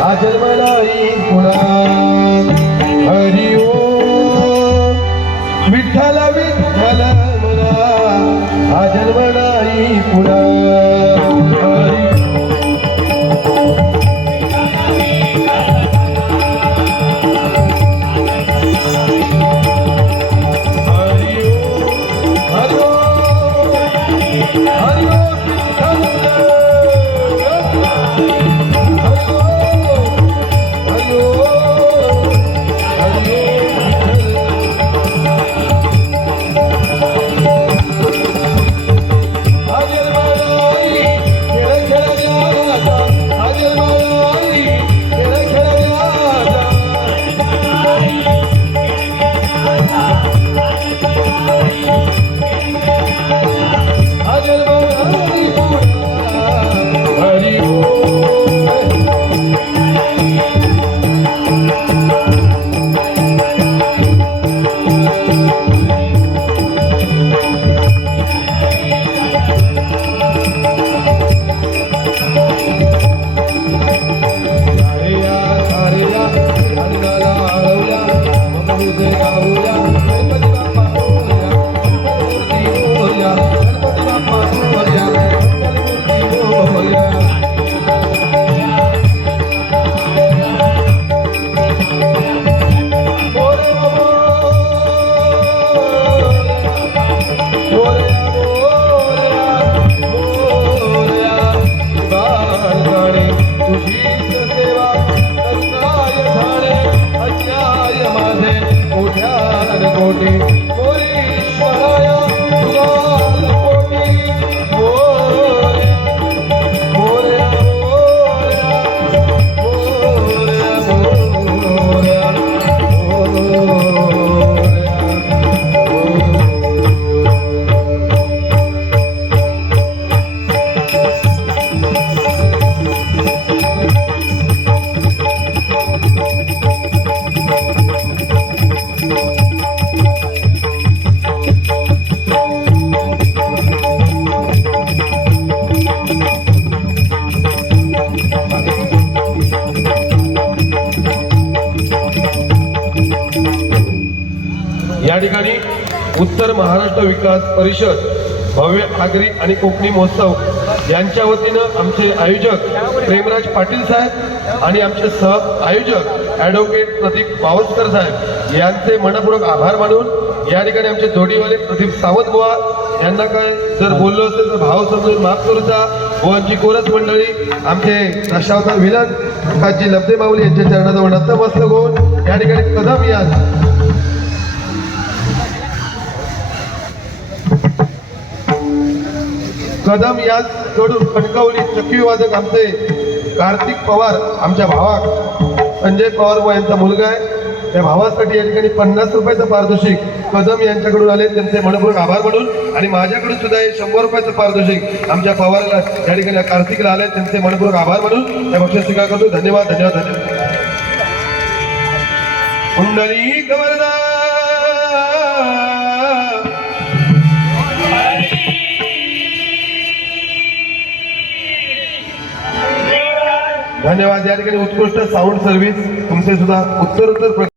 हा पुरा. हरी ओम. विठ्ठल विठ्ठल म्हणा हा जन्म கோடி या ठिकाणी उत्तर महाराष्ट्र विकास परिषद भव्य आगरी आणि कोकणी महोत्सव यांच्या वतीनं आमचे आयोजक प्रेमराज पाटील साहेब आणि आमचे सह आयोजक ॲडव्होकेट प्रदीप पावसकर साहेब यांचे मनपूर्वक आभार मानून या ठिकाणी आमचे जोडीवाले प्रदीप सावंत बुवा यांना काय जर बोललो असेल तर भाव समजून माफ करूचा आमची कोरस मंडळी आमचे राष्ट्रावतार विलन काजी लब्धे माऊली यांच्या चरणाजवळ नतमस्तक होऊन या ठिकाणी कदम या कदम याच कडून कणकवली चक्की वादक आमचे कार्तिक पवार आमच्या भावाक संजय पवार व यांचा मुलगा आहे. त्या भावासाठी या ठिकाणी पन्नास रुपयाचं पारितोषिक कदम यांच्याकडून आले. त्यांचे मनपूर्वक आभार म्हणून आणि माझ्याकडून सुद्धा हे शंभर रुपयाचं पारितोषिक आमच्या पवारला या ठिकाणी कार्तिकला आले त्यांचे मनपूर्वक आभार म्हणून त्या पक्ष स्वीकार करतो. धन्यवाद धन्यवाद धन्यवाद. कुंडली धन्यवाद. या ठिकाणी उत्कृष्ट साऊंड सर्व्हिस तुमचे सुद्धा उत्तर उत्तर